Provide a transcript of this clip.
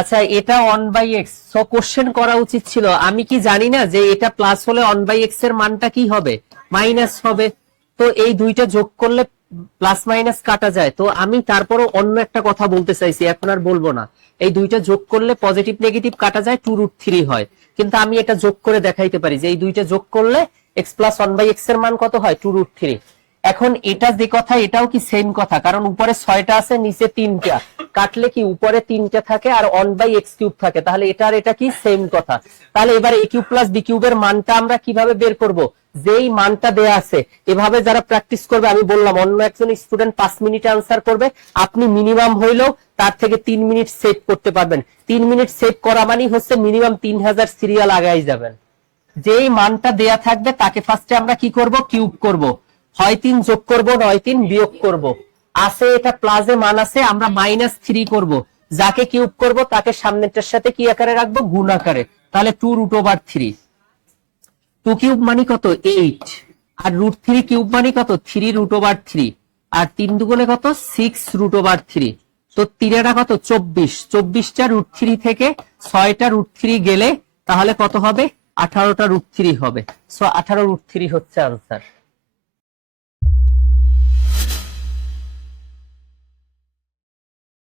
আচ্ছা, এটা 1/x, so question করা উচিত ছিল আমি কি জানি না যে এটা প্লাস হলে 1/x এর মানটা কি হবে, মাইনাস হবে। তো এই দুইটা যোগ করলে প্লাস মাইনাস কাটা যায়। তো আমি তারপরও অন্য একটা কথা বলতে চাইছি, এখন আর বলবো না। এই দুইটা যোগ করলে পজিটিভ নেগেটিভ কাটা যায়, 2√3 হয়। কিন্তু আমি এটা যোগ করে দেখাইতে পারি যে এই দুইটা যোগ করলে x প্লাস 1/x এর মান কত হয়, 2√3। এখন এটা যে কথা, এটাও কি সেম কথা, কারণ উপরে 6টা আছে নিচে 3টা, কাটলে কি উপরে 3টা থাকে আর 1/x³ থাকে, তাহলে এটা আর এটা কি সেম কথা। তাহলে এবার a কিউব প্লাস b কিউবের মানটা আমরা কিভাবে বের করব, যেই মানটা দেয়া আছে। এভাবে যারা প্র্যাকটিস করবে, আমি বললাম অন্য একজন স্টুডেন্ট 5 মিনিটে আনসার করবে, আপনি মিনিমাম হইলেও তার থেকে 3 মিনিট সেভ করতে পারবেন। 3 মিনিট সেভ করা মানে হচ্ছে মিনিমাম 3000 সিরিয়াল আগাই যাবেন। যেই মানটা দেয়া থাকবে তাকে ফার্স্টে আমরা কি করব, কিউব করব। হয় 3 যোগ করব, নয় 3 বিয়োগ করব। আছে এটা প্লাসে মান আছে, আমরা -3 করব। যাকে কিউব করব তাকে সামনেরটার সাথে কি আকারে রাখবো, গুণ আকারে। তাহলে 2√3। 2 কিউব মানে কত, 8। আর √3 কিউব মানে কত, 3√3। আর 3 দুগুণে কত, 6√3। তো 3টা কত, 24। 24টা √3 থেকে 6টা √3 গেলে তাহলে কত হবে, 18টা √3 হবে। সো 18√3 হচ্ছে আনসার।